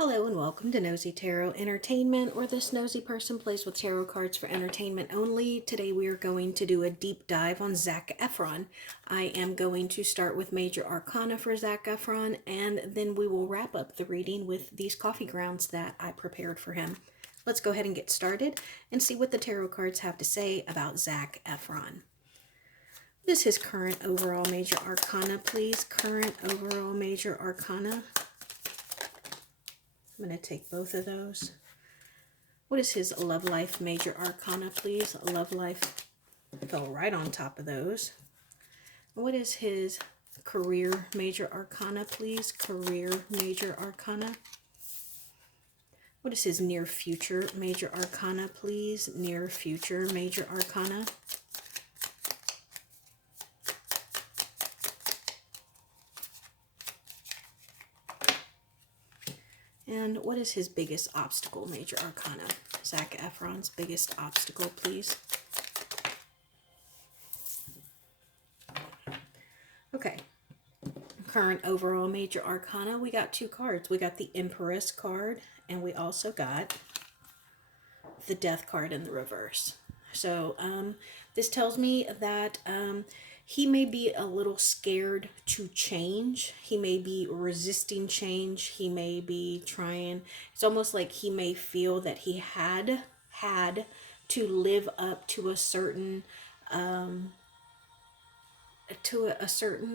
Hello and welcome to Nosy Tarot Entertainment, where this nosy person plays with tarot cards for entertainment only. Today we are going to do a deep dive on Zac Efron. I am going to start with Major Arcana for Zac Efron, and then we will wrap up the reading with these coffee grounds that I prepared for him. Let's go ahead and get started and see what the tarot cards have to say about Zac Efron. What is his current overall Major Arcana, please? Current overall Major Arcana. I'm going to take both of those. What is his love life Major Arcana, please? Love life fell right on top of those. What is his career Major Arcana, please? Career Major Arcana. What is his near future Major Arcana, please? Near future Major Arcana. And what is his biggest obstacle, Major Arcana? Zac Efron's biggest obstacle, please. Okay. Current overall Major Arcana. We got two cards. We got the Empress card, and we also got the Death card in the reverse. So this tells me that he may be a little scared to change. He may be resisting change. He may be trying. It's almost like he may feel that he had to live up to a certain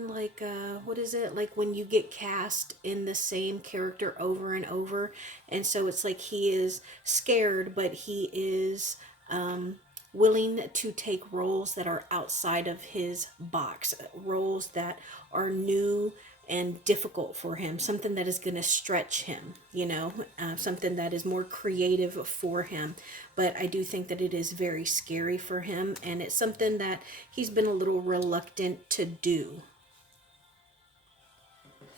like what is it, like when you get cast in the same character over and over, and so it's like he is scared, but he is willing to take roles that are outside of his box, roles that are new and difficult for him, something that is going to stretch him, something that is more creative for him. But I do think that it is very scary for him, and it's something that he's been a little reluctant to do.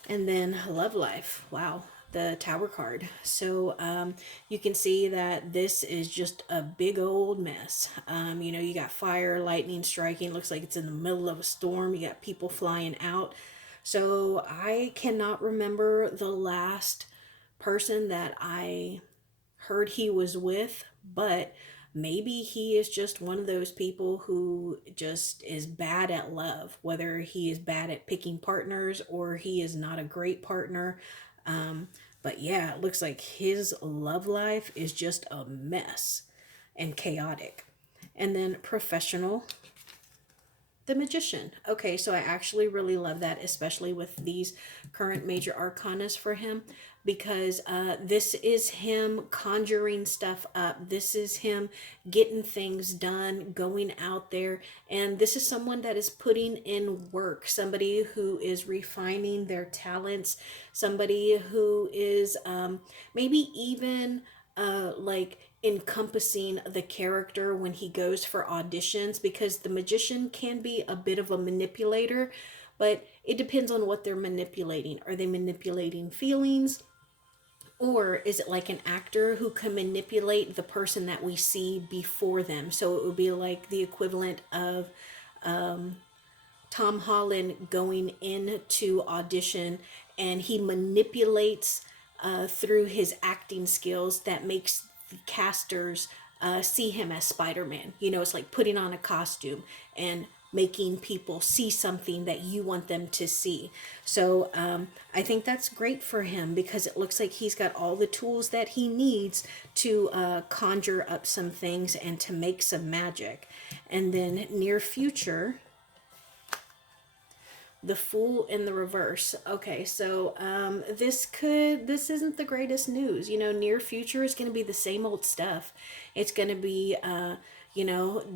And then love life. Wow, the Tower card. So you can see that this is just a big old mess. You got fire, lightning striking. Looks like it's in the middle of a storm. You got people flying out. So I cannot remember the last person that I heard he was with, but maybe he is just one of those people who just is bad at love, whether he is bad at picking partners or he is not a great partner. But yeah, it looks like his love life is just a mess and chaotic. And then professional, the Magician. Okay, so I actually really love that, especially with these current Major Arcanas for him, because this is him conjuring stuff up. This is him getting things done, going out there, and this is someone that is putting in work, somebody who is refining their talents, somebody who is maybe even like encompassing the character when he goes for auditions, because the Magician can be a bit of a manipulator, but it depends on what they're manipulating. Are they manipulating feelings, or is it like an actor who can manipulate the person that we see before them? So it would be like the equivalent of Tom Holland going into audition, and he manipulates through his acting skills that makes the casters see him as Spider-Man. It's like putting on a costume and making people see something that you want them to see. So I think that's great for him, because it looks like he's got all the tools that he needs to conjure up some things and to make some magic. And then near future, the Fool in the reverse. Okay, so this isn't the greatest news. Near future is going to be the same old stuff. It's going to be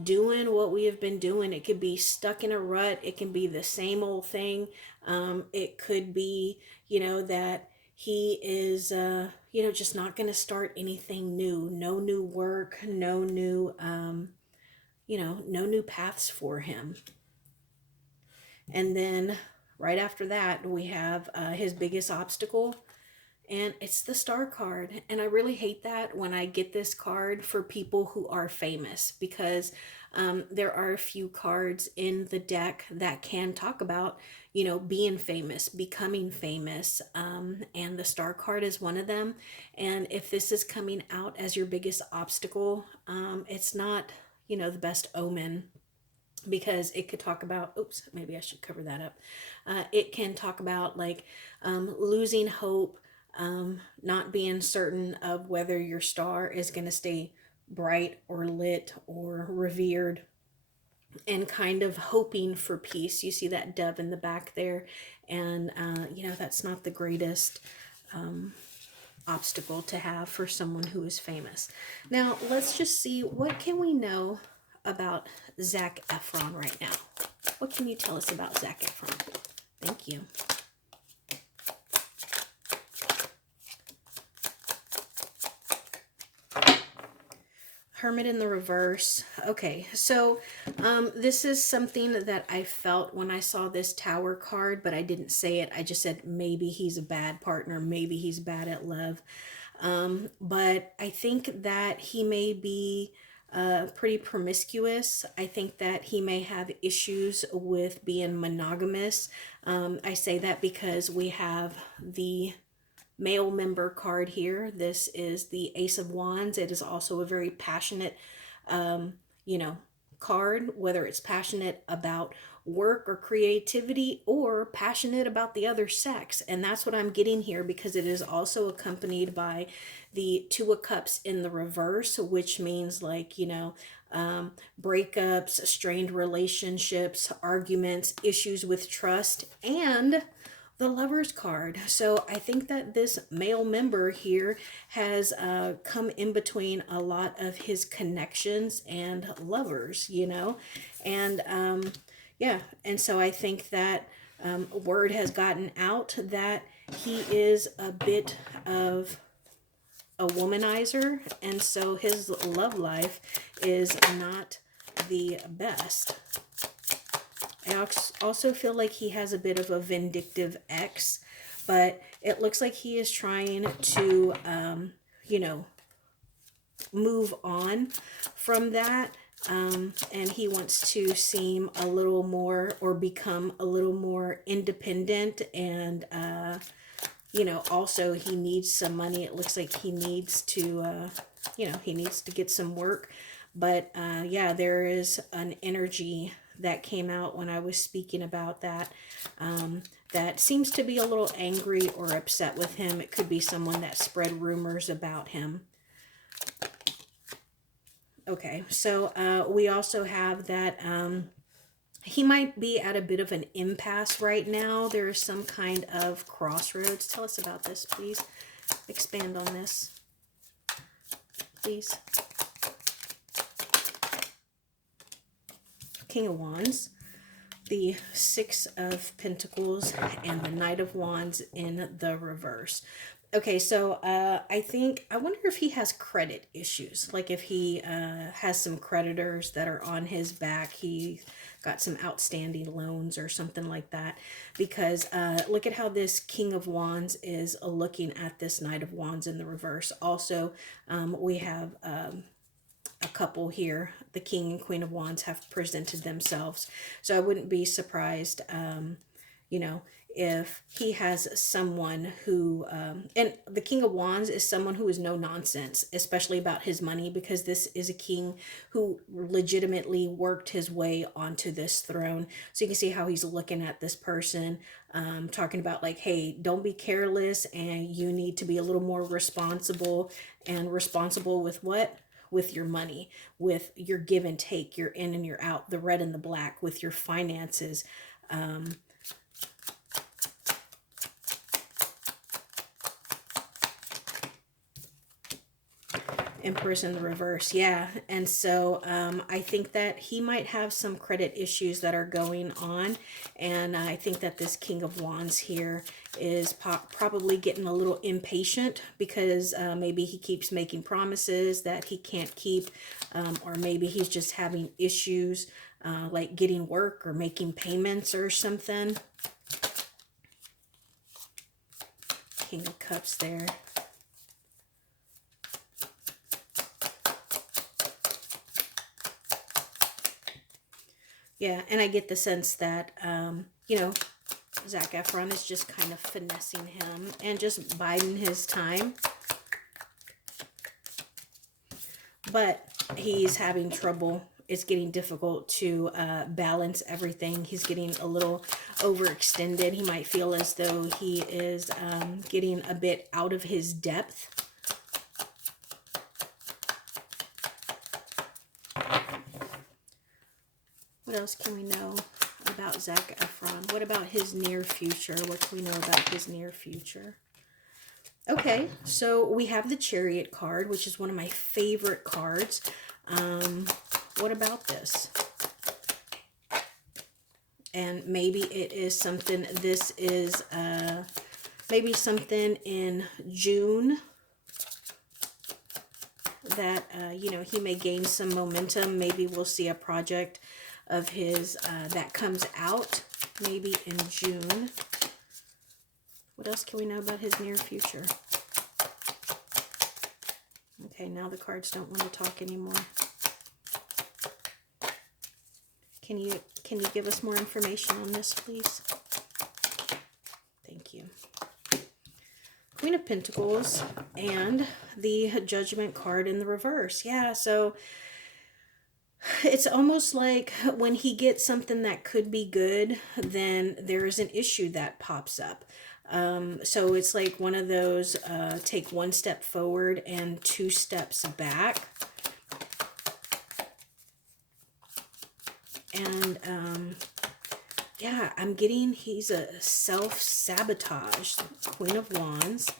doing what we have been doing. It could be stuck in a rut. It can be the same old thing. It could be that he is just not going to start anything new. No new work, no new no new paths for him. And then right after that, we have his biggest obstacle, and it's the Star card. And I really hate that when I get this card for people who are famous, because There are a few cards in the deck that can talk about, you know, being famous, becoming famous, and the Star card is one of them. And if this is coming out as your biggest obstacle, it's not, you know, the best omen, because it could talk about, oops, maybe I should cover that up. It can talk about like losing hope, not being certain of whether your star is going to stay bright or lit or revered, and kind of hoping for peace. You see that dove in the back there, and you know, that's not the greatest obstacle to have for someone who is famous. Now, let's just see, what can we know about Zac Efron right now? What can you tell us about Zac Efron? Thank you. Hermit in the reverse. Okay, so this is something that I felt when I saw this Tower card, but I didn't say it. I just said maybe he's a bad partner, maybe he's bad at love. But I think that he may be pretty promiscuous. I think that he may have issues with being monogamous. I say that because we have the male member card here. This is the Ace of Wands. It is also a very passionate, you know, card, whether it's passionate about work or creativity or passionate about the other sex. And that's what I'm getting here, because it is also accompanied by the Two of Cups in the reverse, which means like, you know, breakups, strained relationships, arguments, issues with trust, and the Lovers card. So I think that this male member here has come in between a lot of his connections and lovers, you know, and yeah, and so I think that word has gotten out that he is a bit of a womanizer, and so his love life is not the best. I also feel like he has a bit of a vindictive ex, but it looks like he is trying to, you know, move on from that. And he wants to seem a little more, or become a little more independent. And, you know, also he needs some money. It looks like he needs to, you know, he needs to get some work. But yeah, there is an energy that came out when I was speaking about that, that seems to be a little angry or upset with him. It could be someone that spread rumors about him. Okay, so we also have that he might be at a bit of an impasse right now. There is some kind of crossroads. Tell us about this, please. Expand on this, please. King of Wands, the Six of Pentacles, and the Knight of Wands in the reverse. Okay, so I wonder if he has credit issues. Like if he has some creditors that are on his back. He got some outstanding loans or something like that. Because look at how this King of Wands is looking at this Knight of Wands in the reverse. Also, we have a couple here. The King and Queen of Wands have presented themselves. So I wouldn't be surprised, you know, if he has someone who, and the King of Wands is someone who is no nonsense, especially about his money, because this is a king who legitimately worked his way onto this throne. So you can see how he's looking at this person, talking about like, hey, don't be careless, and you need to be a little more responsible. And responsible with what? With your money, with your give and take, your in and your out, the red and the black, with your finances. Empress in the reverse, yeah. And so I think that he might have some credit issues that are going on, and I think that this King of Wands here is probably getting a little impatient, because maybe he keeps making promises that he can't keep, or maybe he's just having issues like getting work or making payments or something. King of Cups there. Yeah, and I get the sense that, you know, Zac Efron is just kind of finessing him and just biding his time. But he's having trouble. It's getting difficult to balance everything. He's getting a little overextended. He might feel as though he is getting a bit out of his depth. What else can we know about Zac Efron? What about his near future? What can we know about his near future? Okay, so we have the Chariot card, which is one of my favorite cards. What about this? And maybe it is something, this is maybe something in June that, you know, he may gain some momentum. Maybe we'll see a project of his that comes out maybe in June. What else can we know about his near future? Okay, now the cards don't want to talk anymore. Can you give us more information on this, please? Thank you. Queen of Pentacles and the Judgment card in the reverse. Yeah, so it's almost like when he gets something that could be good, then there is an issue that pops up. So it's like one of those take one step forward and two steps back. And yeah, I'm getting he's a self-sabotage, Queen of Wands,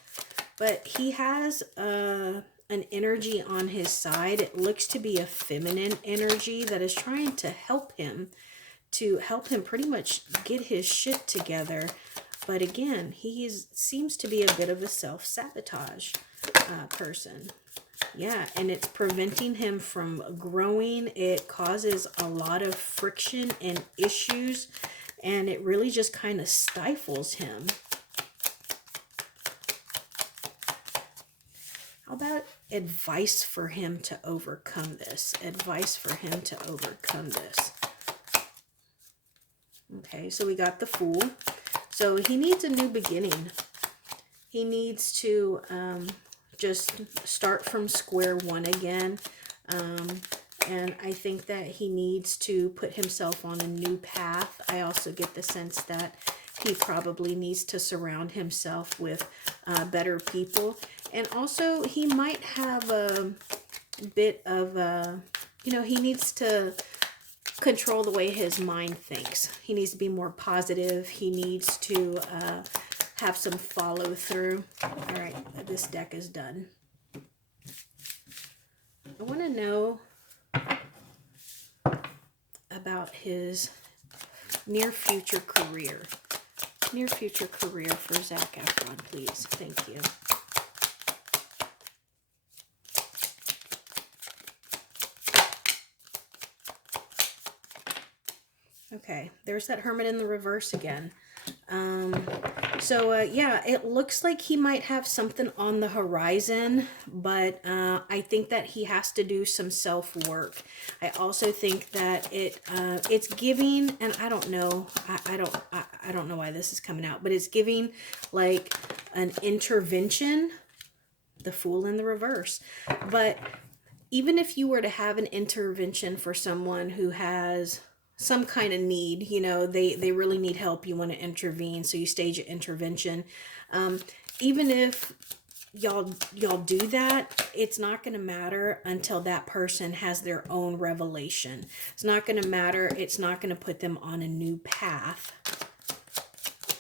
but he has an energy on his side. It looks to be a feminine energy that is trying to help him pretty much get his shit together. But again, he seems to be a bit of a self-sabotage person. Yeah, and it's preventing him from growing. It causes a lot of friction and issues, and it really just kind of stifles him. How about advice for him to overcome this? Advice for him to overcome this. Okay, so we got the Fool. So he needs a new beginning. He needs to just start from square one again. And I think that he needs to put himself on a new path. I also get the sense that he probably needs to surround himself with better people. And also he might have a bit of, you know, he needs to control the way his mind thinks. He needs to be more positive. He needs to have some follow through. All right, this deck is done. I want to know about his near future career. Near future career for Zac Efron, please. Thank you. Okay, there's that Hermit in the reverse again. Yeah, it looks like he might have something on the horizon, but I think that he has to do some self-work. I also think that it's giving, and I don't know, I don't know why this is coming out, but it's giving like an intervention, the Fool in the reverse. But even if you were to have an intervention for someone who has some kind of need, you know, they really need help, you want to intervene, so you stage an intervention. Even if y'all do that, it's not going to matter until that person has their own revelation. It's not going to matter. It's not going to put them on a new path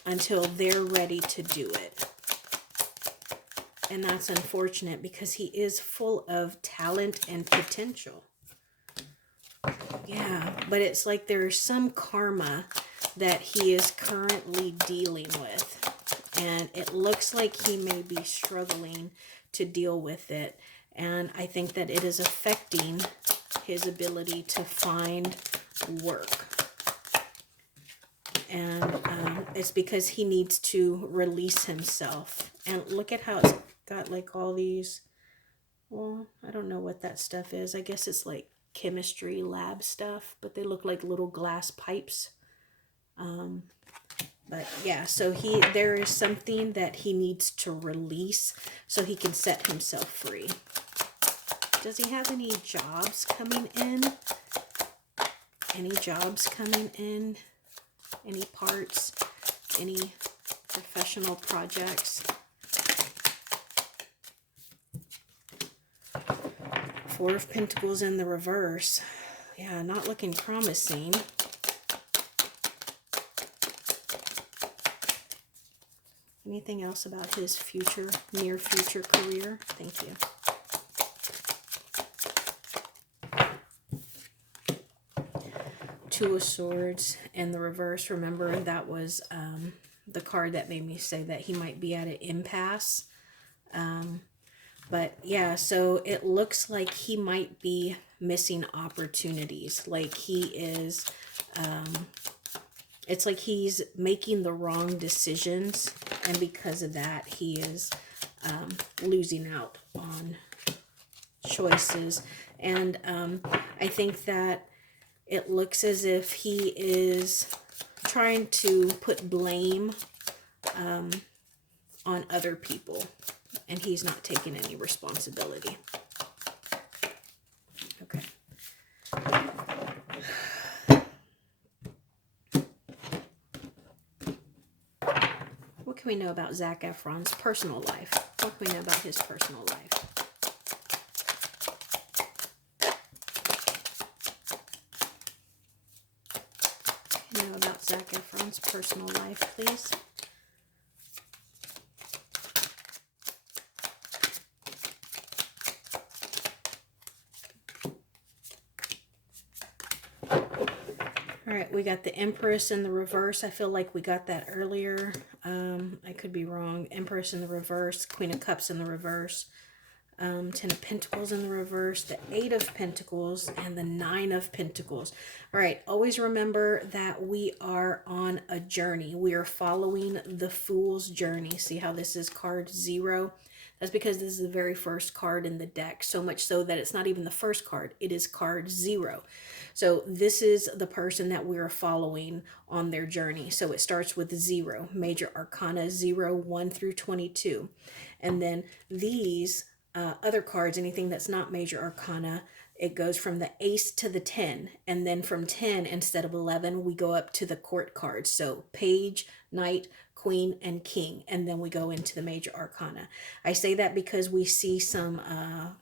until they're ready to do it. And that's unfortunate because he is full of talent and potential. Yeah, but it's like there's some karma that he is currently dealing with. And it looks like he may be struggling to deal with it. And I think that it is affecting his ability to find work. And it's because he needs to release himself. And look at how it's got like all these, well, I don't know what that stuff is. I guess it's like chemistry lab stuff, but they look like little glass pipes. But yeah, so there is something that he needs to release so he can set himself free. Does he have any jobs coming in? Any jobs coming in? Any parts? Any professional projects? Four of Pentacles in the reverse. Yeah, not looking promising. Anything else about his future, near future career? Thank you. Two of Swords in the reverse. Remember, that was the card that made me say that he might be at an impasse. But yeah, so it looks like he might be missing opportunities. Like he is, it's like he's making the wrong decisions. And because of that, he is losing out on choices. And I think that it looks as if he is trying to put blame on other people. And he's not taking any responsibility. Okay. What can we know about Zac Efron's personal life? What can we know about his personal life? What can we know about Zac Efron's personal life, please? All right, we got the Empress in the reverse. I feel like we got that earlier. I could be wrong. Empress in the reverse, Queen of Cups in the reverse, Ten of Pentacles in the reverse, the Eight of Pentacles, and the Nine of Pentacles. All right, always remember that we are on a journey. We are following the Fool's journey. See how this is card 0? That's because this is the very first card in the deck, so much so that it's not even the first card. It is card 0. So this is the person that we're following on their journey. So it starts with 0, Major Arcana 0, 1 through 22. And then these other cards, anything that's not Major Arcana, it goes from the Ace to the 10. And then from 10, instead of 11, we go up to the Court cards. So Page, Knight, Queen, and King, and then we go into the Major Arcana. I say that because we see some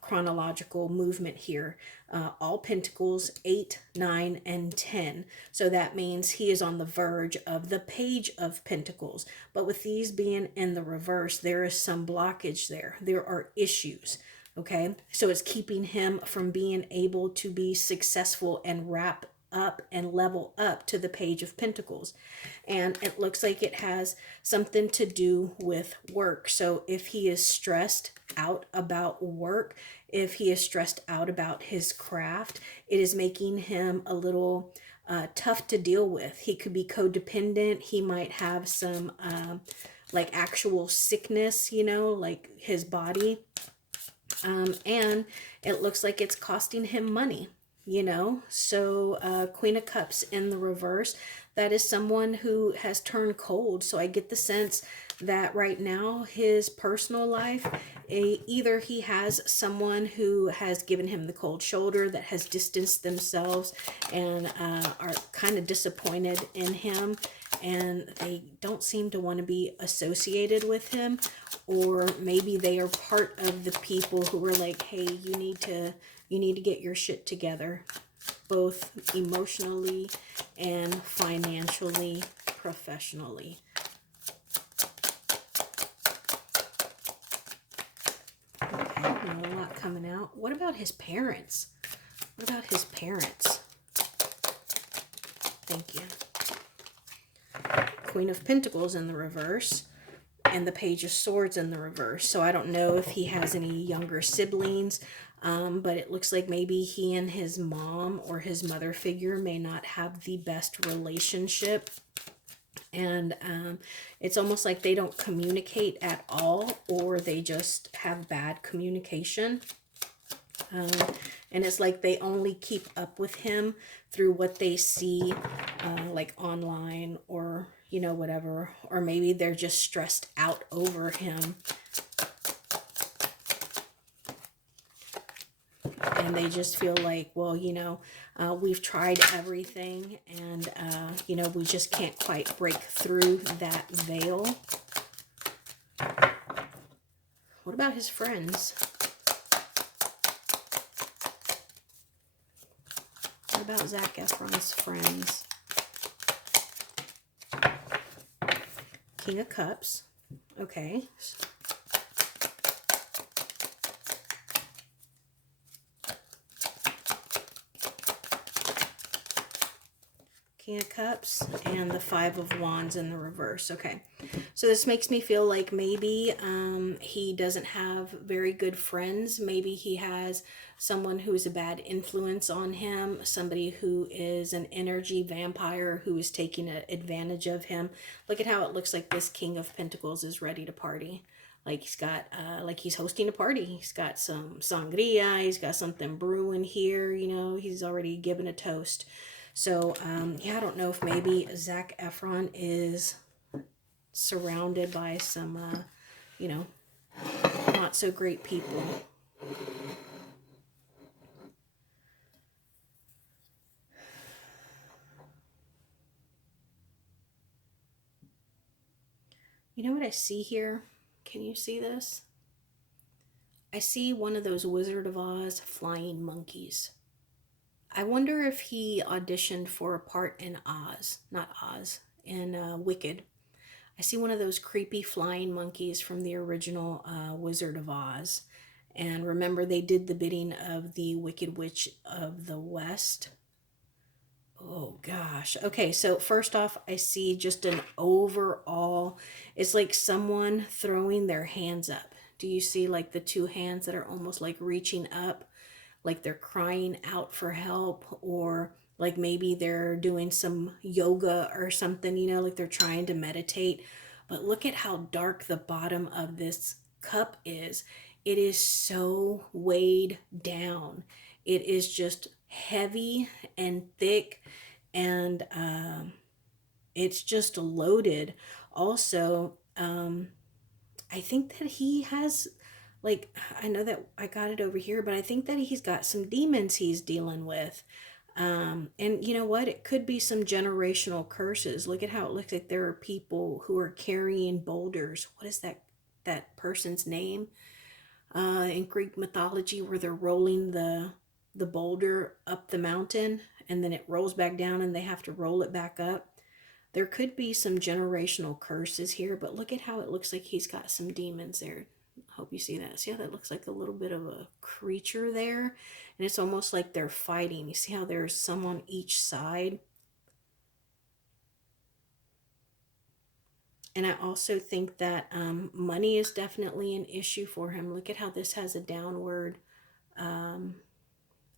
chronological movement here. All Pentacles, 8, 9, and 10. So that means he is on the verge of the Page of Pentacles. But with these being in the reverse, there is some blockage there. There are issues. Okay, so it's keeping him from being able to be successful and wrap up and level up to the Page of Pentacles. And it looks like it has something to do with work. So if he is stressed out about work, if he is stressed out about his craft, it is making him a little tough to deal with. He could be codependent. He might have some like actual sickness, you know, like his body. And it looks like it's costing him money. You know, so Queen of Cups in the reverse, that is someone who has turned cold. So I get the sense that right now his personal life, either he has someone who has given him the cold shoulder, that has distanced themselves and are kind of disappointed in him, and they don't seem to want to be associated with him, or maybe they are part of the people who are like, hey, you need to get your shit together, both emotionally and financially, professionally. Okay, a lot coming out. What about his parents? What about his parents? Thank you. Queen of Pentacles in the reverse, and the Page of Swords in the reverse. So I don't know if he has any younger siblings, but it looks like maybe he and his mom or his mother figure may not have the best relationship. And it's almost like they don't communicate at all, or they just have bad communication. And it's like they only keep up with him through what they see, like online or, you know, whatever. Or maybe they're just stressed out over him. And they just feel like, well, you know, we've tried everything and, you know, we just can't quite break through that veil. What about his friends? What about Zac Efron's friends? King of Cups. Okay. King of Cups and the Five of Wands in the reverse. Okay, so this makes me feel like maybe he doesn't have very good friends. Maybe he has someone who is a bad influence on him, somebody who is an energy vampire who is taking advantage of him. Look at how it looks like this King of Pentacles is ready to party. Like he's got, like he's hosting a party. He's got some sangria. He's got something brewing here. You know, he's already given a toast. So, yeah, I don't know if maybe Zac Efron is surrounded by some, you know, not so great people. You know what I see here? Can you see this? I see one of those Wizard of Oz flying monkeys. I wonder if he auditioned for a part in Oz, not Oz, in Wicked. I see one of those creepy flying monkeys from the original Wizard of Oz. And remember, they did the bidding of the Wicked Witch of the West. Oh gosh. Okay, so first off, I see just an overall, it's like someone throwing their hands up. Do you see like the two hands that are almost like reaching up? Like they're crying out for help, or like maybe they're doing some yoga or something, you know, like they're trying to meditate. But look at how dark the bottom of this cup is. It is so weighed down. It is just heavy and thick, and it's just loaded. Also, I think that he has, like, I know that I got it over here, but I think that he's got some demons he's dealing with. And you know what? It could be some generational curses. Look at how it looks like there are people who are carrying boulders. What is that person's name? In Greek mythology, where they're rolling the boulder up the mountain and then it rolls back down and they have to roll it back up. There could be some generational curses here, but look at how it looks like he's got some demons there. I hope you see that. See how that looks like a little bit of a creature there? And it's almost like they're fighting. You see how there's some on each side? And I also think that money is definitely an issue for him. Look at how this has a downward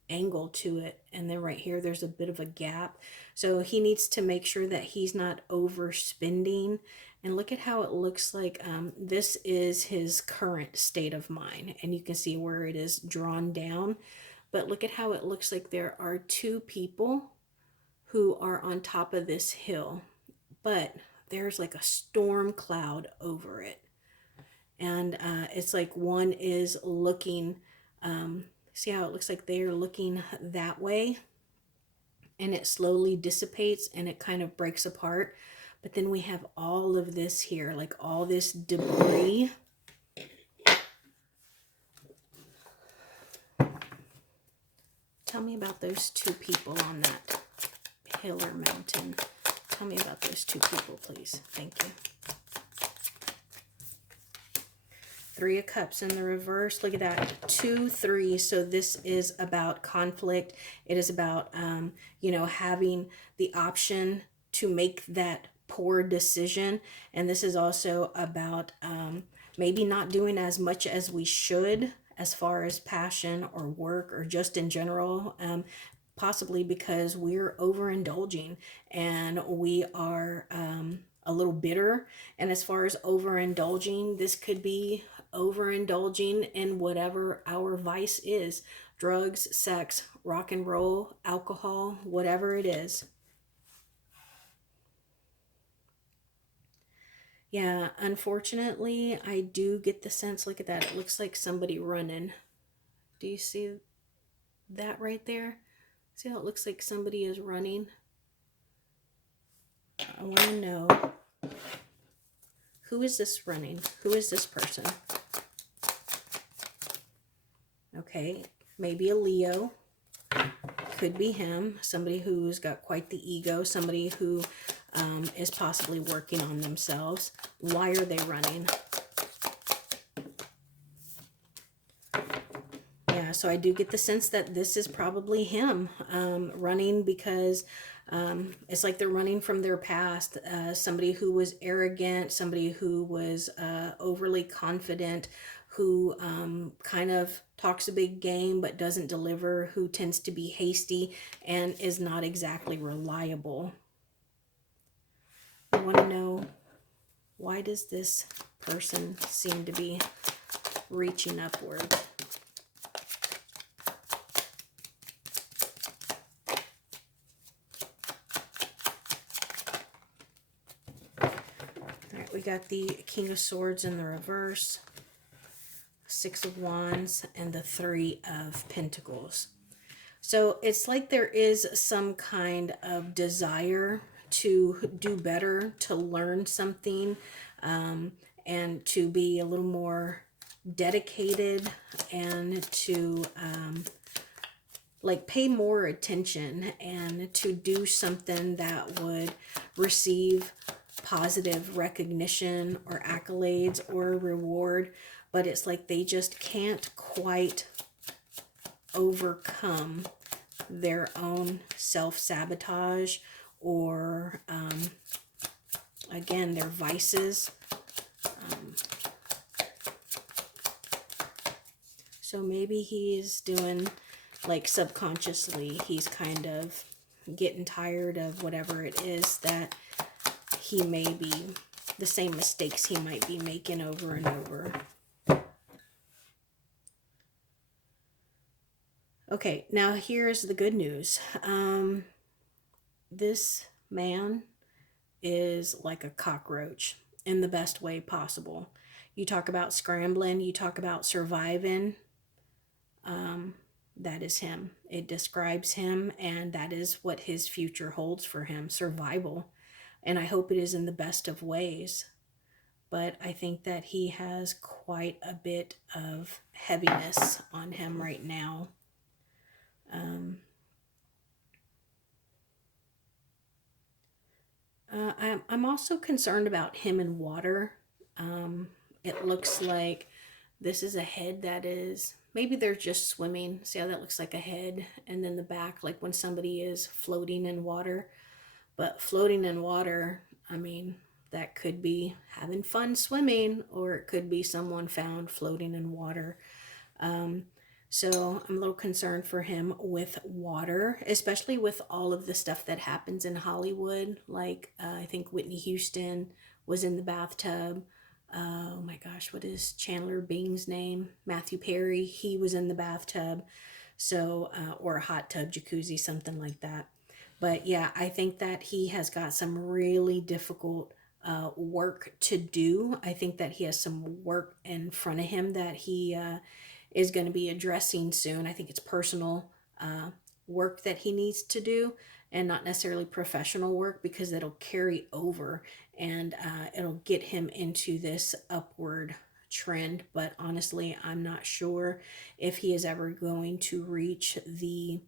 angle to it, and then right here there's a bit of a gap, so he needs to make sure that he's not overspending. And look at how it looks like this is his current state of mind, and you can see where it is drawn down. But look at how it looks like there are two people who are on top of this hill, but there's like a storm cloud over it. And it's like one is looking, see how it looks like they are looking that way, and it slowly dissipates and it kind of breaks apart. But then we have all of this here, like all this debris. Tell me about those two people on that hill or mountain. Tell me about those two people, please. Thank you. Three of Cups in the reverse. Look at that. 2, 3. So this is about conflict. It is about, you know, having the option to make that poor decision. And this is also about maybe not doing as much as we should as far as passion or work or just in general. Possibly because we're overindulging and we are a little bitter. And as far as overindulging, this could be overindulging in whatever our vice is: drugs, sex, rock and roll, alcohol, whatever it is. Yeah, unfortunately, I do get the sense, look at that, it looks like somebody running. Do you see that right there? See how it looks like somebody is running? I want to know, who is this running? Who is this person? Okay, maybe a Leo. Could be him. Somebody who's got quite the ego. Somebody who is possibly working on themselves. Why are they running? Yeah, so I do get the sense that this is probably him running because it's like they're running from their past. Somebody who was arrogant, somebody who was overly confident, who kind of talks a big game but doesn't deliver, who tends to be hasty and is not exactly reliable. I want to know, why does this person seem to be reaching upward? Alright, we got the King of Swords in the reverse, Six of Wands, and the Three of Pentacles. So it's like there is some kind of desire to do better, to learn something, and to be a little more dedicated, and to like pay more attention, and to do something that would receive positive recognition or accolades or reward. But it's like they just can't quite overcome their own self-sabotage, or again, their vices. So maybe he's doing, like, subconsciously, he's kind of getting tired of whatever it is that he may be, the same mistakes he might be making over and over. Okay, now here's the good news. This man is like a cockroach in the best way possible. You talk about scrambling, you talk about surviving. That is him. It describes him, and that is what his future holds for him: survival. And I hope it is in the best of ways. But I think that he has quite a bit of heaviness on him right now. I'm also concerned about him in water. It looks like this is a head that is, maybe they're just swimming. See how that looks like a head? And then the back, like when somebody is floating in water. But floating in water, I mean, that could be having fun swimming, or it could be someone found floating in water. So I'm a little concerned for him with water, especially with all of the stuff that happens in Hollywood. Like, I think Whitney Houston was in the bathtub. Oh my gosh, what is Chandler Bing's name? Matthew Perry, he was in the bathtub. So, or a hot tub, jacuzzi, something like that. But yeah, I think that he has got some really difficult work to do. I think that he has some work in front of him that he is going to be addressing soon. I think it's personal work that he needs to do, and not necessarily professional work, because it'll carry over, and it'll get him into this upward trend. But honestly, I'm not sure if he is ever going to reach the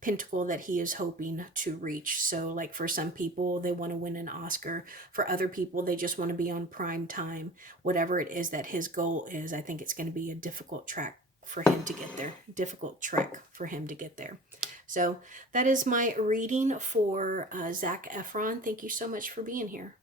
pentacle that he is hoping to reach. So like, for some people, they want to win an Oscar. For other people, they just want to be on prime time. Whatever it is that his goal is, I think it's going to be a difficult track for him to get there. Difficult trek for him to get there. So that is my reading for Zac Efron. Thank you so much for being here.